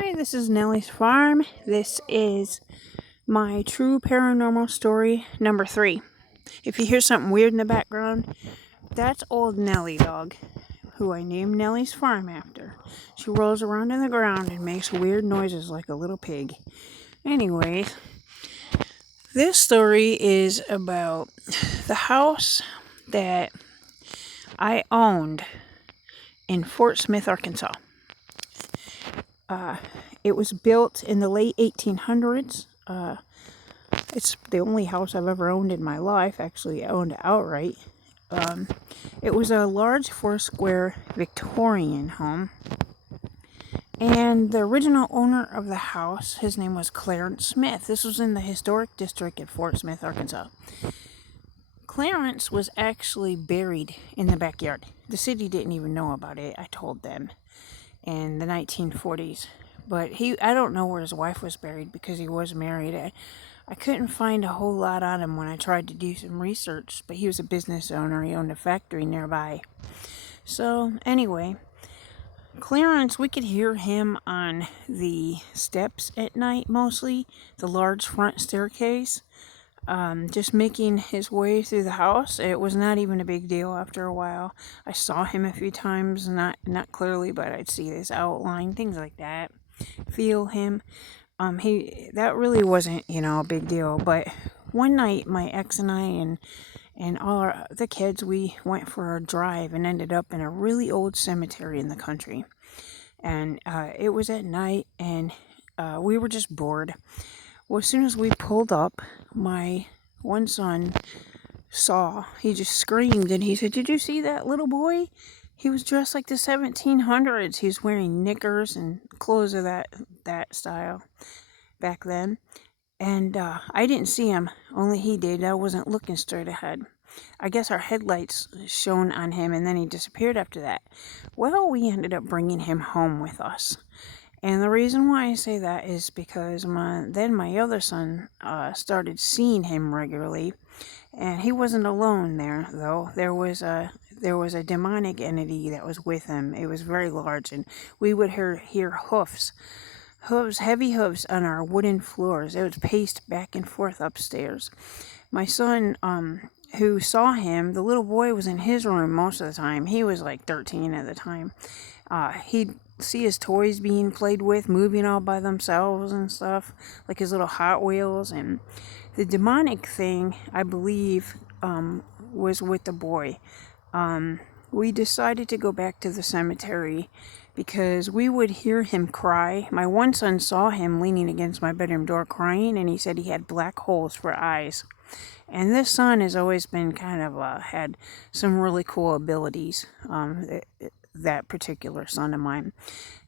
Hi, this is Nellie's Farm. This is my true paranormal story number 3. If you hear something weird in the background, that's old Nellie dog, who I named Nellie's Farm after. She rolls around in the ground and makes weird noises like a little pig. Anyways, this story is about the house that I owned in Fort Smith, Arkansas. It was built in the late 1800s. It's the only house I've ever owned in my life, actually owned outright. It was a large 4-square Victorian home. And the original owner of the house, his name was Clarence Smith. This was in the historic district at Fort Smith, Arkansas. Clarence was actually buried in the backyard. The city didn't even know about it. I told them in the 1940s. But I don't know where his wife was buried because he was married. I couldn't find a whole lot on him when I tried to do some research, but he was a business owner. He owned a factory nearby. So anyway, Clarence, we could hear him on the steps at night mostly, the large front staircase, just making his way through the house. It was not even a big deal after a while. I saw him a few times, not clearly, but I'd see this outline, things like that. Feel him. That really wasn't, a big deal. But one night, my ex and I and all the kids, we went for a drive and ended up in a really old cemetery in the country. And it was at night, and we were just bored. Well, as soon as we pulled up, my one son he just screamed, and he said, "Did you see that little boy? He was dressed like the 1700s. He was wearing knickers and clothes of that style back then." And I didn't see him, only he did. I wasn't looking straight ahead. I guess our headlights shone on him, and then he disappeared after that. Well, we ended up bringing him home with us. And the reason why I say that is because my other son started seeing him regularly, and he wasn't alone there, though. There was a demonic entity that was with him. It was very large, and we would hear hoofs, heavy hoofs on our wooden floors. It was paced back and forth upstairs. My son, who saw him, the little boy was in his room most of the time. He was like 13 at the time. He'd see his toys being played with, moving all by themselves and stuff, like his little Hot Wheels. And the demonic thing, I believe, was with the boy. We decided to go back to the cemetery because we would hear him cry. My one son saw him leaning against my bedroom door crying, and he said he had black holes for eyes. And this son has always been kind of had some really cool abilities, that particular son of mine.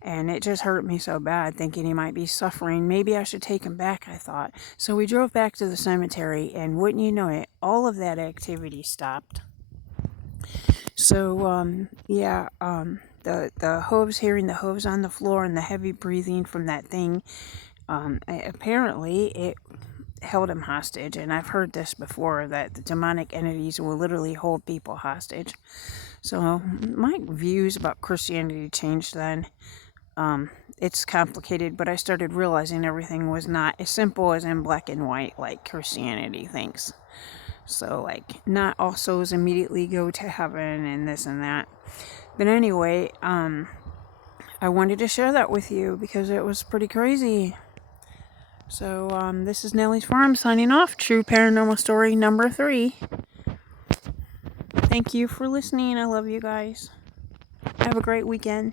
And it just hurt me so bad, thinking he might be suffering. Maybe I should take him back, I thought. So we drove back to the cemetery, and wouldn't you know it, all of that activity stopped. So, the hooves, hearing the hooves on the floor and the heavy breathing from that thing, apparently it held him hostage. And I've heard this before, that the demonic entities will literally hold people hostage. So my views about Christianity changed then. It's complicated, but I started realizing everything was not as simple as in black and white like Christianity thinks. So, not all souls immediately go to heaven and this and that. But anyway, I wanted to share that with you because it was pretty crazy. So, this is Nellie's Farm signing off. True Paranormal Story number 3. Thank you for listening. I love you guys. Have a great weekend.